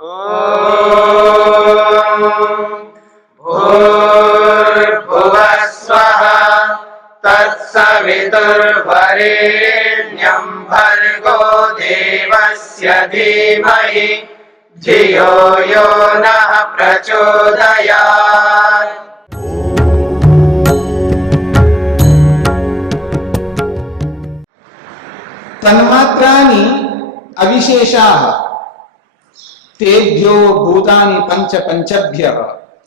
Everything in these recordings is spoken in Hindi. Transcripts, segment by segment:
भूर्भुवः स्वः तत्सवितुर्वरेण्यं भर्गो देवस्य धीमहि धियो यो नः प्रचोदयात्। तन्मात्राणि अविशेषाः तेभ्यो भूतानि पंच पंचभ्यः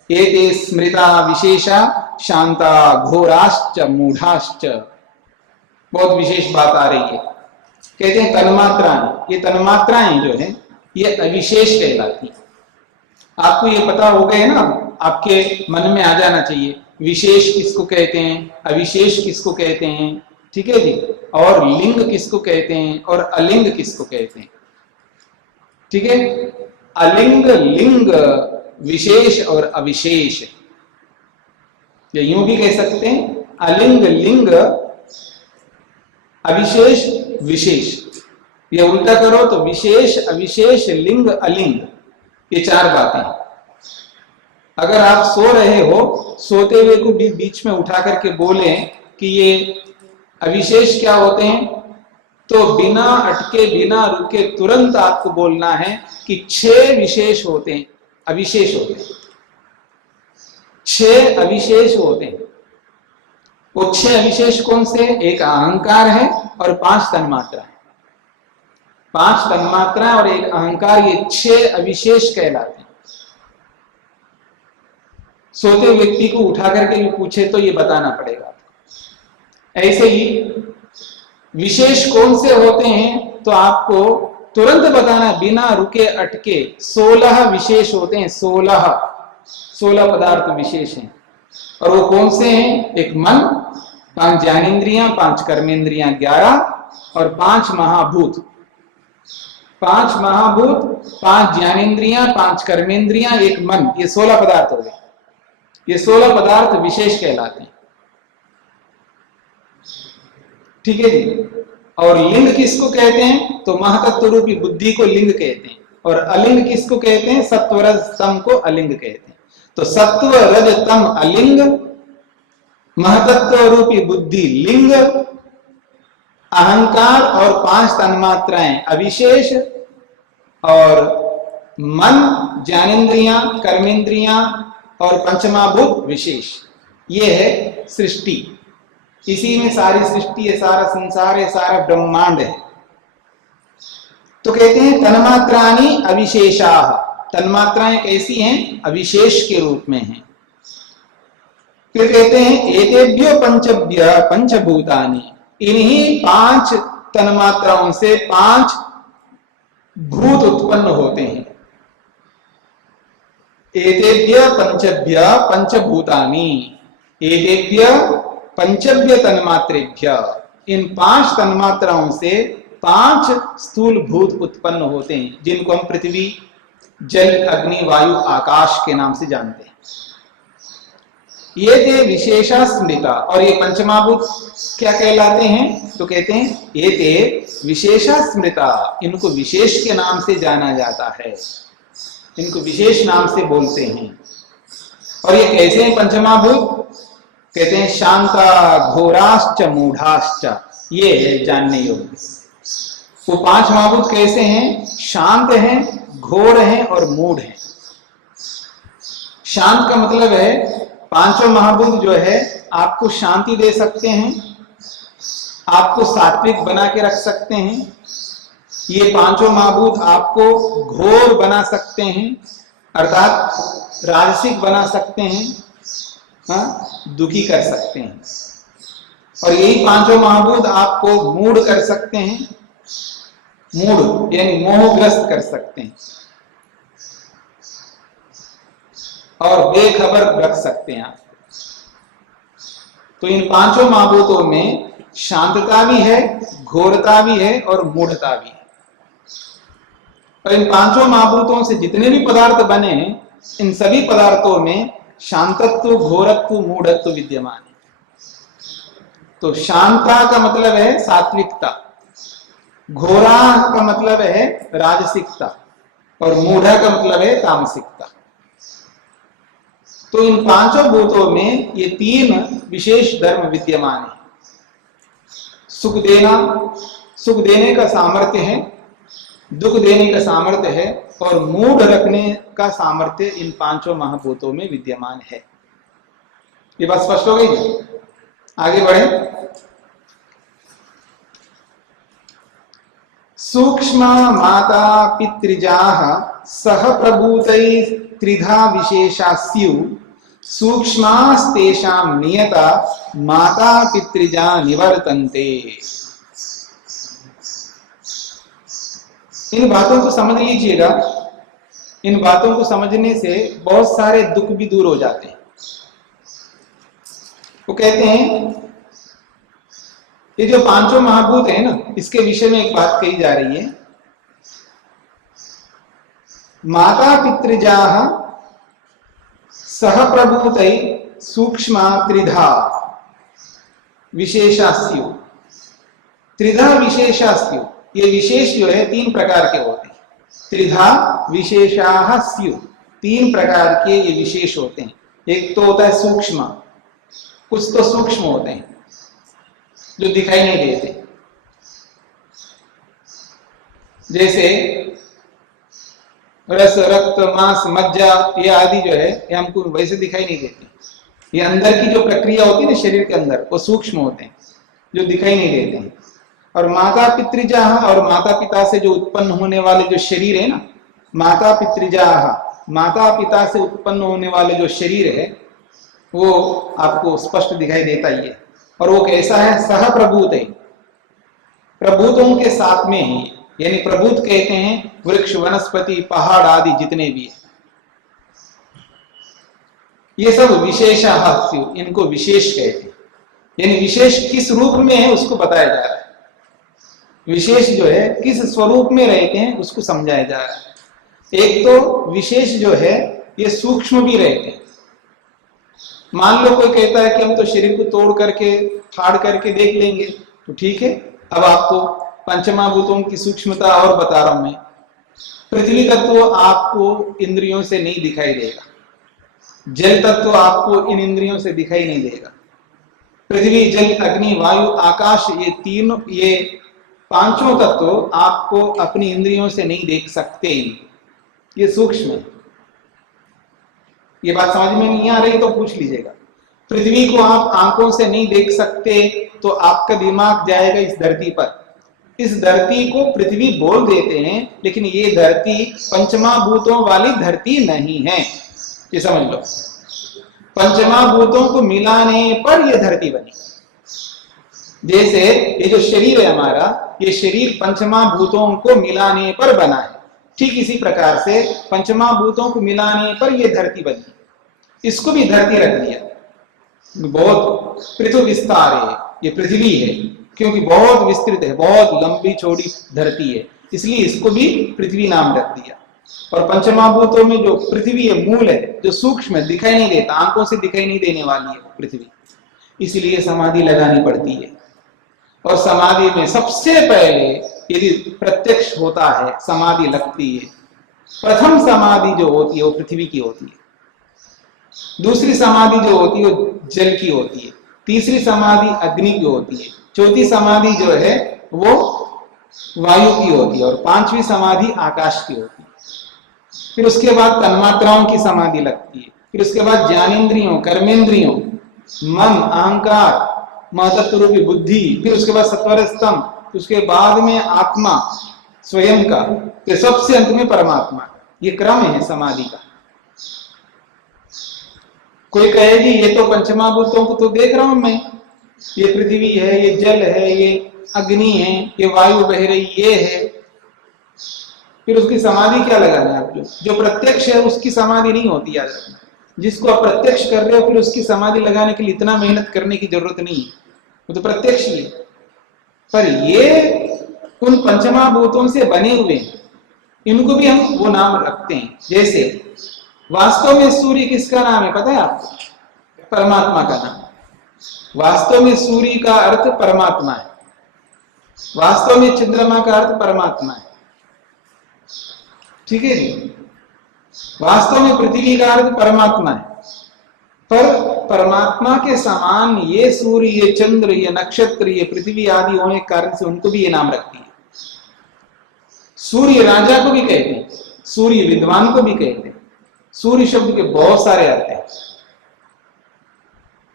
एते स्मृता विशेषा शांता घोराश्च मूढ़ाश्च। बहुत विशेष बात आ रही है। कहते हैं तन्मात्राएं, ये तन्मात्राएं जो है ये अविशेष कहलाती। आपको ये पता हो गया ना, आपके मन में आ जाना चाहिए विशेष किसको कहते हैं, अविशेष किसको कहते हैं, ठीक है जी, और लिंग किसको कहते हैं और अलिंग किसको कहते हैं। ठीक है, अलिंग लिंग विशेष और अविशेष, या यूं भी कह सकते हैं अलिंग लिंग अविशेष विशेष, या उल्टा करो तो विशेष अविशेष लिंग अलिंग, ये चार बातें। अगर आप सो रहे हो, सोते हुए को बीच में उठा करके बोलें कि ये अविशेष क्या होते हैं, तो बिना अटके बिना रुके तुरंत आपको बोलना है कि 6 विशेष होते हैं, अविशेष होते हैं, 6 अविशेष होते हैं। वो 6 अविशेष कौन से? एक अहंकार है और 5 तन्मात्रा है। 5 तन्मात्रा और एक अहंकार, ये 6 अविशेष कहलाते हैं। सोते व्यक्ति को उठा करके भी पूछे तो ये बताना पड़ेगा। ऐसे ही विशेष कौन से होते हैं तो आपको तुरंत बताना बिना रुके अटके। 16 विशेष होते हैं, 16 पदार्थ विशेष हैं। और वो कौन से हैं? एक मन, 5 ज्ञानेन्द्रियां, 5 कर्मेंद्रियां 11 और 5 महाभूत। 5 महाभूत, 5 ज्ञानेन्द्रियां, 5 कर्मेंद्रियां, एक मन, ये 16 पदार्थ हो गए। ये 16 पदार्थ विशेष कहलाते हैं। ठीक है जी। और लिंग किसको कहते हैं? तो महतत्व रूपी बुद्धि को लिंग कहते हैं। और अलिंग किसको कहते हैं? सत्व रज तम को अलिंग कहते हैं। तो सत्व रज तम अलिंग, महतत्व रूपी बुद्धि लिंग, अहंकार और 5 तन्मात्राएं अविशेष, और मन, ज्ञानेन्द्रियां, कर्मेंद्रियां और पंचमाभूत विशेष। ये है सृष्टि। इसी में सारी सृष्टि है, सारा संसार है, सारा ब्रह्मांड है। तो कहते हैं तन्मात्राणि अविशेषाः। तन्मात्राएं कैसी हैं? अविशेष के रूप में हैं। फिर कहते हैं एतेभ्यो पंचभ्य पंचभूतानि, इन्हीं 5 तन्मात्राओं से 5 भूत उत्पन्न होते हैं। एतेभ्य पंचभ्य पंचभूतानि, एतेभ्य पंचभ्य तन्मात्रेभ्य, इन 5 तन्मात्राओं से 5 स्थूल भूत उत्पन्न होते हैं, जिनको हम पृथ्वी, जल, अग्नि, वायु, आकाश के नाम से जानते हैं। ये थे विशेषा स्मृता। और ये पंचमाभूत क्या कहलाते हैं? तो कहते हैं ये थे विशेषा स्मृता, इनको विशेष के नाम से जाना जाता है, इनको विशेष नाम से बोलते हैं। और ये कैसे हैं पंचमाभूत? कहते हैं शांता घोराश्च मूढ़ाश्च, ये जानने योग्य। वो 5 महाभूत कैसे हैं? शांत हैं, घोर हैं और मूढ़ हैं। शांत का मतलब है 5 महाभूत जो है आपको शांति दे सकते हैं, आपको सात्विक बना के रख सकते हैं। ये 5 महाभूत आपको घोर बना सकते हैं, अर्थात राजसिक बना सकते हैं, दुखी कर सकते हैं। और यही 5 महाभूत आपको मूढ़ कर सकते हैं, मूढ़ यानी मोहग्रस्त कर सकते हैं और बेखबर रख सकते हैं आप। तो इन 5 महाभूतों में शांतता भी है, घोरता भी है और मूढ़ता भी है। और इन 5 महाभूतों से जितने भी पदार्थ बने हैं, इन सभी पदार्थों में शांतत्व, घोरत्व, मूढ़त्व विद्यमान है। तो शांता का मतलब है सात्विकता, घोरा का मतलब है राजसिकता, और मूढ़ा का मतलब है तामसिकता। तो इन पांचों भूतों में ये तीन विशेष धर्म विद्यमान है। सुख देना, सुख देने का सामर्थ्य है, दुख देने का सामर्थ्य है और मूढ़ रखने का सामर्थ्य इन पांचों महाभूतों में विद्यमान है। ये बात स्पष्ट हो गई? आगे बढ़े। सूक्ष्म माता पितृजाः सह प्रभूतै त्रिधा विशेषा स्यु सूक्ष्मास्तेषां नियता माता पितृजा निवर्तन्ते। इन बातों को समझ लीजिएगा। इन बातों को समझने से बहुत सारे दुख भी दूर हो जाते हैं। वो कहते हैं ये जो पांचों महाभूत है ना, इसके विषय में एक बात कही जा रही है। माता पितृजाः सह प्रभूतै सूक्ष्मा त्रिधा विशेषास्यु। त्रिधा विशेषास्यु, ये विशेष जो है तीन प्रकार के होते हैं। त्रिधा विशेषाः स्यु, तीन प्रकार के ये विशेष होते हैं। एक तो होता है सूक्ष्म, कुछ तो सूक्ष्म होते हैं जो दिखाई नहीं देते, जैसे रस, रक्त, मांस, मज्जा ये आदि जो है ये हमको वैसे दिखाई नहीं देते। ये अंदर की जो प्रक्रिया होती है ना शरीर के अंदर, वो सूक्ष्म होते हैं जो दिखाई नहीं देते हैं। और माता पितृजा, और माता पिता से जो उत्पन्न होने वाले जो शरीर है ना, माता पितृजा, माता पिता से उत्पन्न होने वाले जो शरीर है वो आपको स्पष्ट दिखाई देता ही है। और वो कैसा है? सह प्रभूत है, प्रभूतों के साथ में ही। यानी प्रभूत कहते हैं वृक्ष, वनस्पति, पहाड़ आदि जितने भी है, ये सब विशेषाः, इनको विशेष कहते हैं। यानी विशेष किस रूप में है उसको बताया जा रहा है। विशेष जो है किस स्वरूप में रहते हैं उसको समझाया जा रहा है। एक तो विशेष जो है ये सूक्ष्म भी रहते हैं। मान लो कोई कहता है कि हम तो शरीर को तोड़ करके, फाड़ करके देख लेंगे, तो ठीक है। अब आपको पंचमहाभूतों की सूक्ष्मता और बता रहा हूं मैं। पृथ्वी तत्व आपको इंद्रियों से नहीं दिखाई देगा, जल तत्व आपको इन इंद्रियों से दिखाई नहीं देगा। पृथ्वी, जल, अग्नि, वायु, आकाश, ये तीनों, ये पांचों तत्व आपको अपनी इंद्रियों से नहीं देख सकते। ये सूक्ष्म है। ये बात समझ में नहीं आ रही तो पूछ लीजिएगा। पृथ्वी को आप आंखों से नहीं देख सकते तो आपका दिमाग जाएगा इस धरती पर। इस धरती को पृथ्वी बोल देते हैं, लेकिन ये धरती पंचमहाभूतों वाली धरती नहीं है, ये समझ लो। पंचमहाभूतों को मिलाने पर यह धरती बनी। जैसे ये जो शरीर है हमारा, ये शरीर पंचमहाभूतों को मिलाने पर बना है, ठीक इसी प्रकार से पंचमहाभूतों को मिलाने पर यह धरती बनी। इसको भी धरती रख दिया। बहुत पृथ्वी विस्तार है, ये पृथ्वी है, क्योंकि बहुत विस्तृत है, बहुत लंबी चौड़ी धरती है, इसलिए इसको भी पृथ्वी नाम रख दिया। और पंचमहाभूतों में जो पृथ्वी है, मूल है, जो सूक्ष्म है, दिखाई नहीं देता, आंखों से दिखाई नहीं देने वाली है पृथ्वी, इसलिए समाधि लगानी पड़ती है। और समाधि में सबसे पहले यदि प्रत्यक्ष होता है, समाधि लगती है। प्रथम समाधि जो होती है वो पृथ्वी की होती है, दूसरी समाधि जो होती है वो जल की होती है, तीसरी समाधि अग्नि की होती है, चौथी समाधि जो है वो वायु की होती है और पांचवी समाधि आकाश की होती है। फिर उसके बाद तन्मात्राओं की समाधि लगती है, फिर उसके बाद ज्ञानेंद्रियों, कर्मेंद्रियों, मन, अहंकार, महतत्व रूपी बुद्धि, फिर उसके बाद सत्वर स्तंभ, उसके बाद में आत्मा स्वयं का, फिर सबसे अंत में परमात्मा। ये क्रम है समाधि का। कोई कहेगी ये तो पंचमहाभूतों को तो देख रहा हूं मैं, ये पृथ्वी है, ये जल है, ये अग्नि है, ये वायु बह रही, ये है, फिर उसकी समाधि क्या लगाना है? आप जो प्रत्यक्ष है उसकी समाधि नहीं होती याद रखना। जिसको आप प्रत्यक्ष कर रहे हो फिर उसकी समाधि लगाने के लिए इतना मेहनत करने की जरूरत नहीं है, वो तो प्रत्यक्ष ही है। पर ये उन पंचमहाभूतों से बने हुए हैं, इनको भी हम वो नाम रखते हैं। जैसे वास्तव में सूर्य किसका नाम है पता है आपको? परमात्मा का नाम। वास्तव में सूर्य का अर्थ परमात्मा है, वास्तव में चंद्रमा का अर्थ परमात्मा है, ठीक है जी। वास्तव में पृथ्वी का अर्थ परमात्मा है, पर परमात्मा के समान ये सूर्य, ये चंद्र, ये नक्षत्र, ये पृथ्वी आदि होने के कारण से उनको भी ये नाम रखती है। सूर्य राजा को भी कहते हैं, सूर्य विद्वान को भी कहते हैं। सूर्य शब्द के बहुत सारे अर्थ हैं।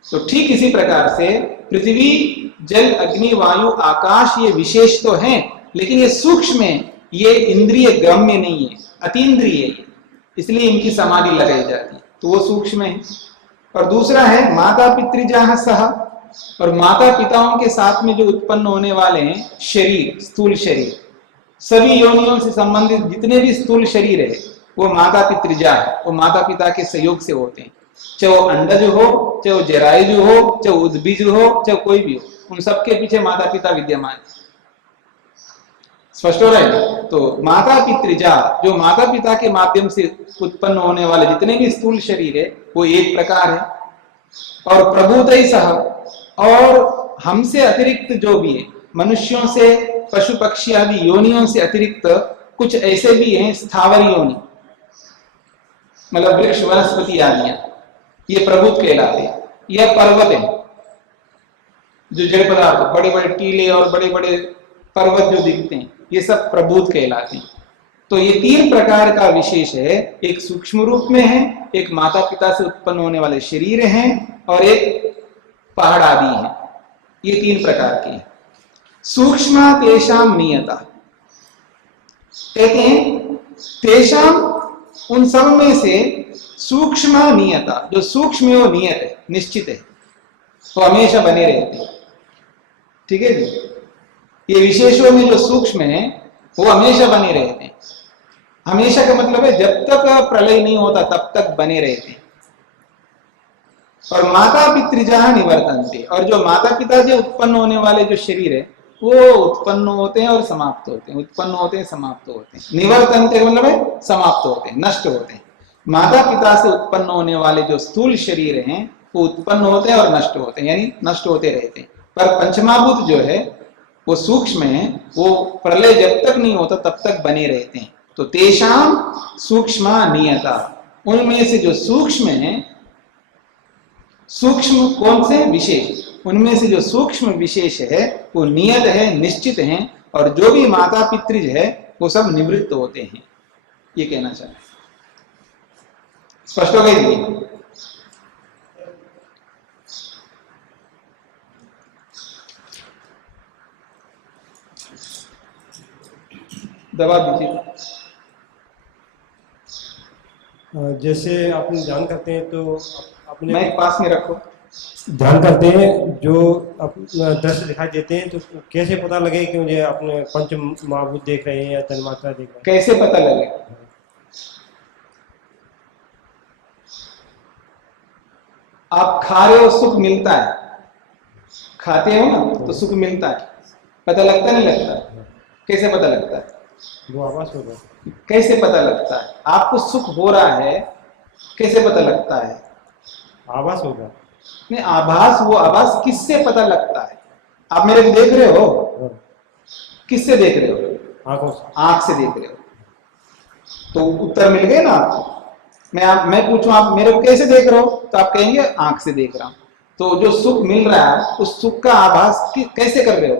तो ठीक इसी प्रकार से पृथ्वी, जल, अग्नि, वायु, आकाश ये विशेष तो हैं, लेकिन ये सूक्ष्म है, ये इंद्रिय ग्राम्य नहीं है, अतीन्द्रिय है, इसलिए इनकी समाधि लगाई जाती है, तो वो सूक्ष्म है। और दूसरा है माता पितृजाह सह, और माता पिताओं के साथ में जो उत्पन्न होने वाले हैं शरीर, स्थूल शरीर, सभी योनियों से संबंधित जितने भी स्थूल शरीर है वो माता पितृजा है, वो माता पिता के सहयोग से होते हैं। चाहे वो अंडज हो, चाहे वो जरायुज हो, चाहे उद्बीज हो, चाहे कोई भी हो, उन सबके पीछे माता पिता विद्यमान है। स्पष्ट हो रहा है? तो माता पितृजा, जो माता पिता के माध्यम से उत्पन्न होने वाले जितने भी स्थूल शरीर है वो एक प्रकार है। और प्रभुतै सह, और हमसे अतिरिक्त जो भी है, मनुष्यों से, पशु पक्षी आदि योनियों से अतिरिक्त कुछ ऐसे भी हैं स्थावर योनि, मतलब वृक्ष वनस्पति आदि, ये प्रभुत कहलाते हैं। यह पर्वत है, जो जड़ पदार्थ, बड़े बड़े टीले और बड़े बड़े पर्वत जो दिखते हैं, ये सब प्रभुत कहलाते हैं। तो ये तीन प्रकार का विशेष है, एक सूक्ष्म रूप में है, एक माता पिता से उत्पन्न होने वाले शरीर हैं, और एक पहाड़ आदि हैं। ये तीन प्रकार के हैं। सूक्ष्म तेषाम नियता, कहते हैं तेषाम उन सब में से सूक्ष्म नियता, जो सूक्ष्म है वो नियत है, निश्चित है, तो हमेशा बने रहते हैं। ठीक है जी। ये विशेषों में जो सूक्ष्म है वो हमेशा बने रहते हैं। हमेशा का मतलब है जब तक प्रलय नहीं होता तब तक बने रहते हैं। और माता पितृजा निवर्तन्ते, और जो माता पिता से उत्पन्न होने वाले जो शरीर है वो उत्पन्न होते हैं और समाप्त होते हैं, उत्पन्न होते हैं, समाप्त होते हैं। निवर्तन्ते मतलब है समाप्त होते हैं, नष्ट होते हैं। माता पिता से उत्पन्न होने वाले जो स्थूल शरीर हैं वो उत्पन्न होते हैं और नष्ट होते हैं, यानी नष्ट होते रहते हैं। पर पंचमाभूत जो है वो सूक्ष्म है, वो प्रलय जब तक नहीं होता तब तक बने रहते हैं। तो तेषाम सूक्ष्म नियता, उनमें से जो सूक्ष्म है, सूक्ष्म कौन से? विशेष, उनमें से जो सूक्ष्म विशेष है वो नियत है, निश्चित है, और जो भी माता पितृज है वो सब निवृत्त होते हैं, ये कहना चाहते। स्पष्ट हो गई? दबा दीजिए। जैसे आपने ध्यान करते हैं तो अपने माइक पास में रखो। ध्यान करते हैं, जो दृश्य दिखाई देते हैं तो कैसे पता लगे कि मुझे अपने पंच महाभूत देख रहे हैं या तन्मात्रा देख रहे हैं? कैसे पता लगे? आप खा रहे हो, सुख मिलता है, खाते हो ना तो सुख मिलता है, पता लगता नहीं लगता? कैसे पता लगता है? वो आवाज होगा। कैसे पता लगता है? आपको सुख हो रहा है, कैसे पता लगता है? आवाज होगा। नहीं, आभास, वो आभास किससे पता लगता है? आप मेरे को देख रहे हो, किससे देख रहे हो? आंखों से। आंख से देख रहे हो, तो उत्तर मिल गए ना आपको। मैं पूछूं आप मेरे को कैसे देख रहे हो, तो आप कहेंगे आंख से देख रहा हूं। तो जो सुख मिल रहा है उस सुख का आभास कैसे कर रहे हो,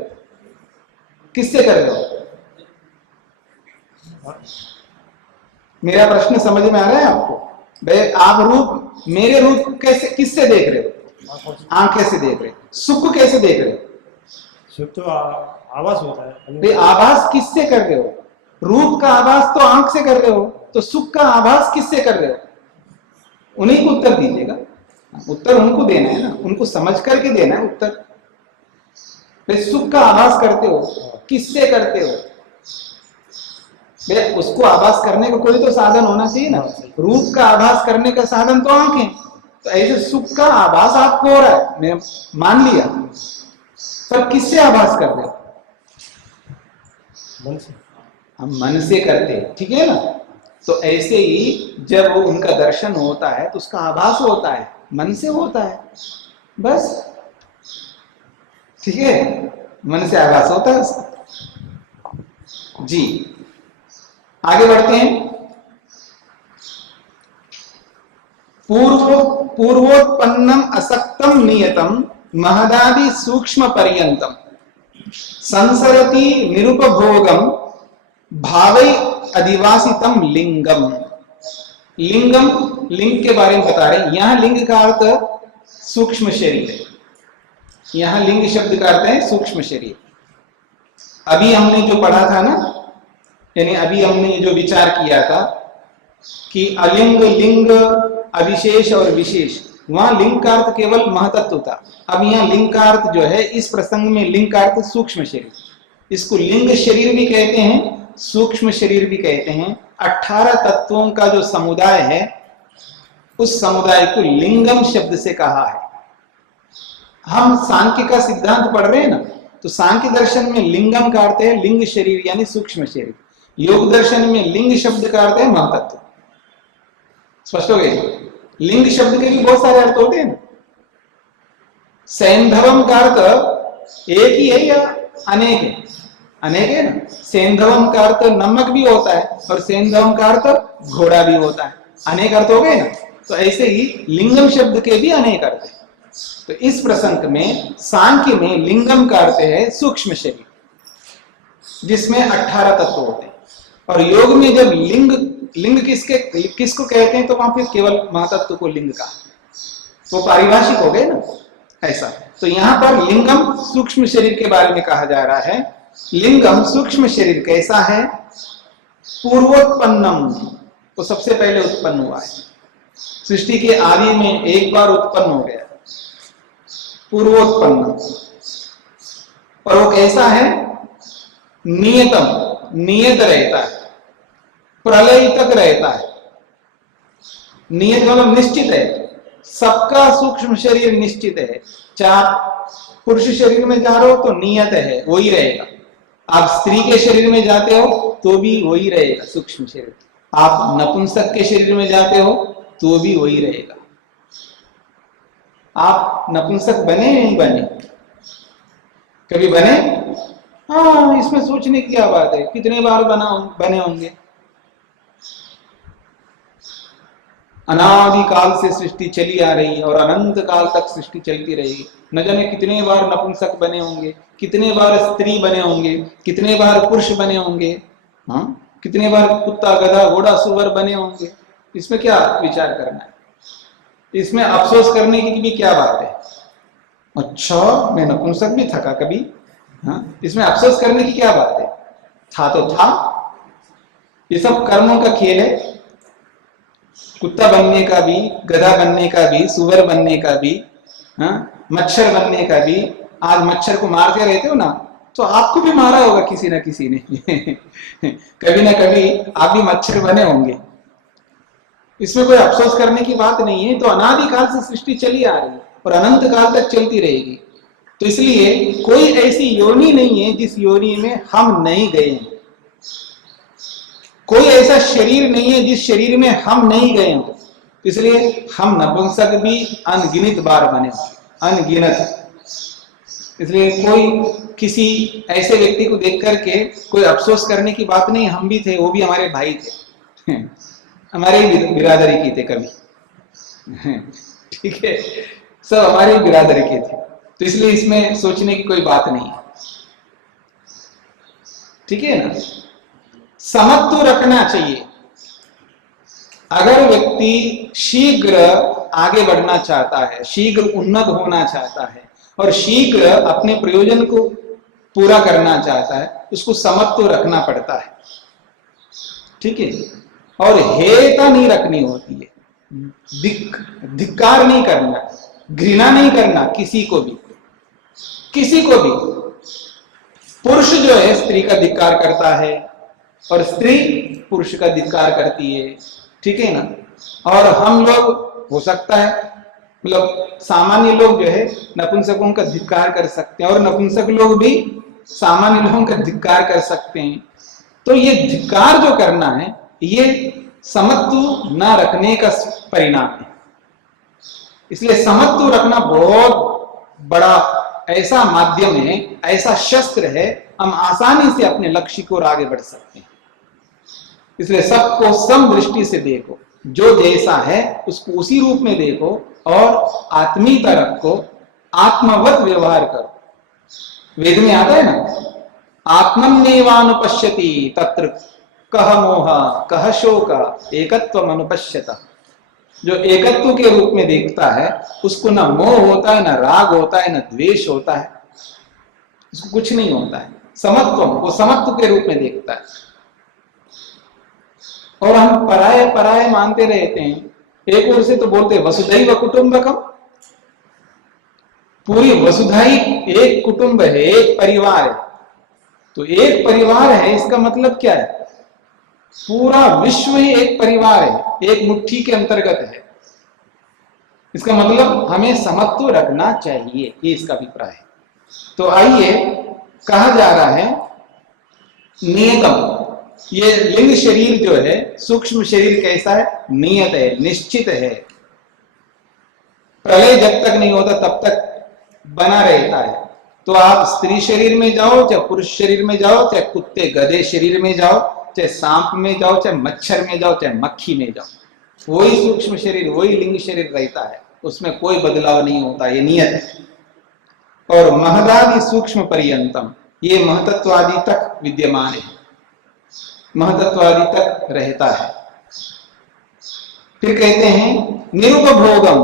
किससे कर रहे हो? मेरा प्रश्न समझ में आ रहा है आपको? भाई आप रूप, मेरे रूप कैसे, किससे देख रहे हो? आंख कैसे देख रहे हो? सुख कैसे देख रहे हो? सुख तो आवाज होता है। भाई आभास किससे कर रहे हो? रूप का आभास तो आंख से कर रहे हो, तो सुख का आभास किससे कर रहे हो? उन्हीं को उत्तर दीजिएगा। उत्तर उनको देना है ना, उनको समझ करके देना है उत्तर। भाई सुख का आभास करते हो, किससे करते हो? भाई उसको आभास करने का कोई तो साधन होना चाहिए ना। रूप का आभास करने का साधन तो आंख है, तो ऐसे सुख का आभास आपको हो रहा है, मैं मान लिया, पर किससे आभास कर रहे हो? मन से। हम मन से करते हैं, ठीक है ना। तो ऐसे ही जब वो उनका दर्शन होता है तो उसका आभास होता है, मन से होता है, बस, ठीक है, मन से आभास होता है उसका। जी, आगे बढ़ते हैं। पूर्वोत्पन्नम असक्तम नियतम महदादि सूक्ष्म पर्यंतम संसरति निरुपभोगम भावै अधिवासितम लिंगम। लिंगम, लिंग के बारे में बता रहे हैं। यहां लिंग का अर्थ सूक्ष्म शरीर है। यहां लिंग शब्द का अर्थ है सूक्ष्म शरीर। अभी हमने जो पढ़ा था ना, यानी अभी हमने जो विचार किया था कि अलिंग, लिंग, अविशेष और विशेष, वहां लिंग का अर्थ केवल महतत्व था। अब यहाँ लिंग का अर्थ जो है, इस प्रसंग में लिंग का अर्थ सूक्ष्म शरीर। इसको लिंग शरीर भी कहते हैं, सूक्ष्म शरीर भी कहते हैं। 18 तत्वों का जो समुदाय है, उस समुदाय को लिंगम शब्द से कहा है। हम सांख्य का सिद्धांत पढ़ रहे हैं ना, तो सांख्य दर्शन में लिंगम का अर्थ है लिंग शरीर यानी सूक्ष्म शरीर। योग दर्शन में लिंग शब्द का अर्थ है महतत्व। स्पष्ट हो गए? लिंग शब्द के भी बहुत सारे अर्थ होते हैं ना। सैंधवम का अर्थ एक ही है या अनेक है? अनेक है ना। सेंधवम का अर्थ नमक भी होता है और सेंधवम का अर्थ घोड़ा भी होता है। अनेक अर्थ हो गए ना। तो ऐसे ही लिंगम शब्द के भी अनेक अर्थ है। तो इस प्रसंग में सांख्य में लिंगम का अर्थ है सूक्ष्म शरीर, जिसमें 18 तत्व होते हैं। और योग में जब लिंग, लिंग किसको कहते हैं, तो वहां फिर केवल महातत्व को लिंग का, वो पारिभाषिक हो गए ना, ऐसा। तो यहां पर लिंगम सूक्ष्म शरीर के बारे में कहा जा रहा है। लिंगम सूक्ष्म शरीर कैसा है? पूर्वोत्पन्नम, वो सबसे पहले उत्पन्न हुआ है। सृष्टि के आदि में एक बार उत्पन्न हो गया, पूर्वोत्पन्न। और वो कैसा है? नियतम, नियत रहता है, प्रलय तक रहता है। नियत मतलब निश्चित है। सबका सूक्ष्म शरीर निश्चित है। चाहे पुरुष शरीर में जा रहे हो तो नियत है, वही रहेगा। आप स्त्री के शरीर में जाते हो तो भी वही रहेगा सूक्ष्म शरीर। आप नपुंसक के शरीर में जाते हो तो भी वही रहेगा। आप नपुंसक बने नहीं बने? कभी बने? हाँ, इसमें सोचने की क्या बात है, कितने बार बने होंगे। अनादि काल से सृष्टि चली आ रही है और अनंत काल तक सृष्टि चलती रहेगी। न जाने कितने बार नपुंसक बने होंगे, कितने बार स्त्री बने होंगे, कितने बार पुरुष बने होंगे, हाँ, कितने बार कुत्ता, गधा, घोड़ा, सुअर बने होंगे। इसमें क्या विचार करना है? इसमें अफसोस करने की भी क्या बात है? अच्छा, मैं नपुंसक भी था कभी, हाँ, इसमें अफसोस करने की क्या बात है? था तो था। ये सब कर्मों का खेल है। कुत्ता बनने का भी, गधा बनने का भी, सुअर बनने का भी, हाँ, मच्छर बनने का भी। आज मच्छर को मारते रहते हो ना, तो आपको भी मारा होगा किसी ना किसी ने कभी ना कभी आप भी मच्छर बने होंगे। इसमें कोई अफसोस करने की बात नहीं है। तो अनादिकाल से सृष्टि चली आ रही है और अनंत काल तक चलती रहेगी। तो इसलिए कोई ऐसी योनि नहीं है जिस योनि में हम नहीं गए हैं। कोई ऐसा शरीर नहीं है जिस शरीर में हम नहीं गए हों। इसलिए हम नपुंसक भी अनगिनत बार बने, अनगिनत। इसलिए कोई किसी ऐसे व्यक्ति को देख करके कोई अफसोस करने की बात नहीं। हम भी थे, वो भी हमारे भाई थे, हमारे ही बिरादरी की थे कभी, ठीक है, सब हमारी बिरादरी के थे। तो इसलिए इसमें सोचने की कोई बात नहीं है, ठीक है ना। समत्व रखना चाहिए। अगर व्यक्ति शीघ्र आगे बढ़ना चाहता है, शीघ्र उन्नत होना चाहता है और शीघ्र अपने प्रयोजन को पूरा करना चाहता है, उसको समत्व रखना पड़ता है, ठीक है। और हेयता नहीं रखनी होती है, धिक्कार नहीं करना, घृणा नहीं करना किसी को भी, किसी को भी। पुरुष जो है स्त्री का धिक्कार करता है और स्त्री पुरुष का धिक्कार करती है, ठीक है ना। और हम लोग हो सकता है, मतलब सामान्य लोग जो है नपुंसकों का धिक्कार कर सकते हैं और नपुंसक लोग भी सामान्य लोगों का धिक्कार कर सकते हैं। तो ये धिक्कार जो करना है, ये समत्व न रखने का परिणाम है। इसलिए समत्व रखना बहुत बड़ा ऐसा माध्यम है, ऐसा शस्त्र है, हम आसानी से अपने लक्ष्य को आगे बढ़ सकते हैं। इसलिए सबको सम दृष्टि से देखो, जो जैसा है उसको उसी रूप में देखो और आत्मीयता रखो, आत्मवत व्यवहार करो। वेद में आता है ना, आत्मन्येवानुपश्यति तत्र कह मोह कह शोक एकत्वम अनुपश्यत। जो एकत्व के रूप में देखता है उसको ना मोह होता है, ना राग होता है, ना द्वेष होता है, उसको कुछ नहीं होता है। समत्व, वो समत्व के रूप में देखता है। और हम पराये पराये मानते रहते हैं। एक ओर से तो बोलते हैं वसुधैव कुटुंबकम, पूरी वसुधा ही एक कुटुंब है, एक परिवार है। तो एक परिवार है इसका मतलब क्या है? पूरा विश्व ही एक परिवार है, एक मुट्ठी के अंतर्गत है। इसका मतलब हमें समत्व रखना चाहिए, ये इसका अभिप्राय है। तो आइए, कहा जा रहा है नियतम, ये लिंग शरीर जो है, सूक्ष्म शरीर कैसा है? नियत है, निश्चित है। प्रलय जब तक नहीं होता तब तक बना रहता है। तो आप स्त्री शरीर में जाओ, चाहे पुरुष शरीर में जाओ, चाहे कुत्ते गधे शरीर में जाओ, चाहे सांप में जाओ, चाहे मच्छर में जाओ, चाहे मक्खी में जाओ, वही सूक्ष्म शरीर, वही लिंग शरीर रहता है, उसमें कोई बदलाव नहीं होता, ये नियत है। और महदादि सूक्ष्म पर्यंतम, ये महतत्वादि तक विद्यमान है, महतत्वादि तक रहता है। फिर कहते हैं निरुपभोगम,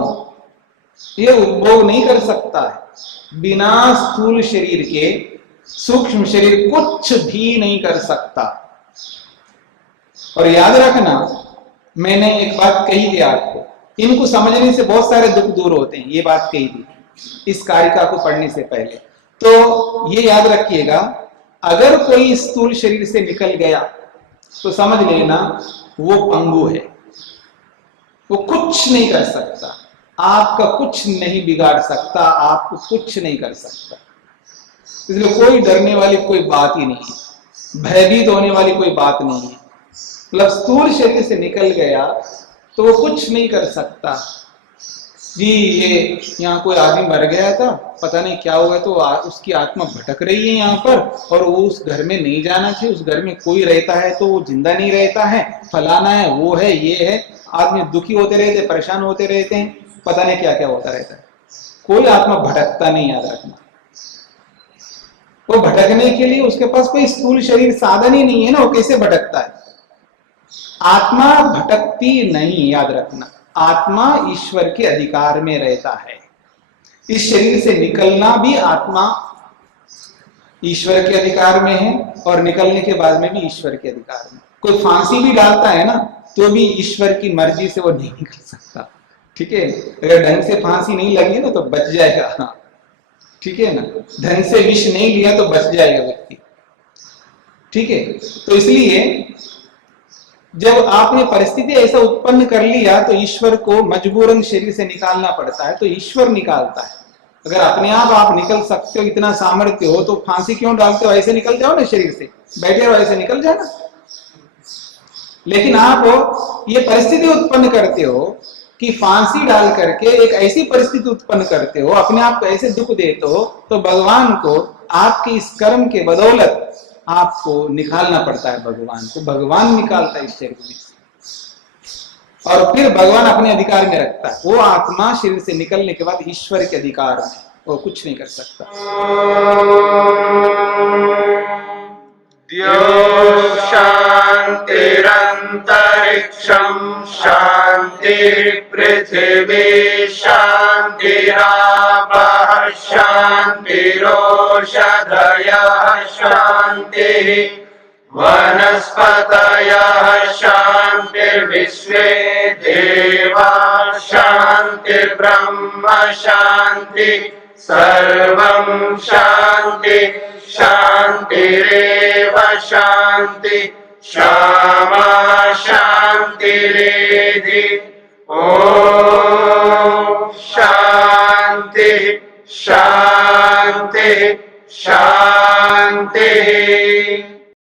ये उपभोग नहीं कर सकता है। बिना स्थूल शरीर के सूक्ष्म शरीर कुछ भी नहीं कर सकता। और याद रखना, मैंने एक बात कही थी आपको, इनको समझने से बहुत सारे दुख दूर होते हैं, ये बात कही थी इस कारिका को पढ़ने से पहले। तो ये याद रखिएगा, अगर कोई स्थूल शरीर से निकल गया तो समझ लेना वो पंगु है, वो कुछ नहीं कर सकता, आपका कुछ नहीं बिगाड़ सकता, आपको कुछ नहीं कर सकता। इसलिए कोई डरने वाली कोई बात ही नहीं है, भयभीत होने वाली कोई बात नहीं है। मतलब स्थूल शरीर से निकल गया तो वो कुछ नहीं कर सकता। जी, ये यहाँ कोई आदमी मर गया था, पता नहीं क्या हुआ, तो उसकी आत्मा भटक रही है यहाँ पर, और वो उस घर में नहीं जाना चाहिए, उस घर में कोई रहता है तो वो जिंदा नहीं रहता है, फलाना है, वो है, ये है। आदमी दुखी होते रहते, परेशान होते रहते हैं, पता नहीं क्या क्या होता रहता है। कोई आत्मा भटकता नहीं, याद रखना। वो भटकने के लिए उसके पास कोई स्थूल शरीर साधन ही नहीं है ना, वो कैसे भटकता है? आत्मा भटकती नहीं, याद रखना। आत्मा ईश्वर के अधिकार में रहता है। इस शरीर से निकलना भी आत्मा ईश्वर के अधिकार में है, और निकलने के बाद में भी ईश्वर के अधिकार में। कोई फांसी भी डालता है ना, तो भी ईश्वर की मर्जी से वो नहीं निकल सकता, ठीक है। अगर ढंग से फांसी नहीं लगी ना तो बच जाएगा, हाँ, ठीक है ना। ढंग से विष नहीं लिया तो बच जाएगा व्यक्ति, ठीक है। तो इसलिए जब आपने परिस्थिति ऐसा उत्पन्न कर लिया तो ईश्वर को मजबूरन शरीर से निकालना पड़ता है, तो ईश्वर निकालता है। अगर अपने आप निकल सकते हो, इतना सामर्थ्य हो, तो फांसी क्यों डालते हो? ऐसे निकल जाओ ना, शरीर से बैठे रहो, ऐसे निकल जाना। लेकिन आप ये परिस्थिति उत्पन्न करते हो कि फांसी डाल करके एक ऐसी परिस्थिति उत्पन्न करते हो, अपने आप को ऐसे दुख देते हो, तो भगवान को आपके इस कर्म के बदौलत आपको निकालना पड़ता है। भगवान को भगवान निकालता है इस शरीर में से, और फिर भगवान अपने अधिकार में रखता है। वो आत्मा शरीर से निकलने के बाद ईश्वर के अधिकार में, वो कुछ नहीं कर सकता। शांतिरंतरिक्षं शांति पृथिवी शांतिरापः शांतिरोषधयः शांतिः वनस्पतयः शांतिर्विश्वे देवाः शांतिर्ब्रह्म शांति सर्वं शांति शांतिरेव शांति क्षमा शांतिरेधि। ओम शांति शांति शांति।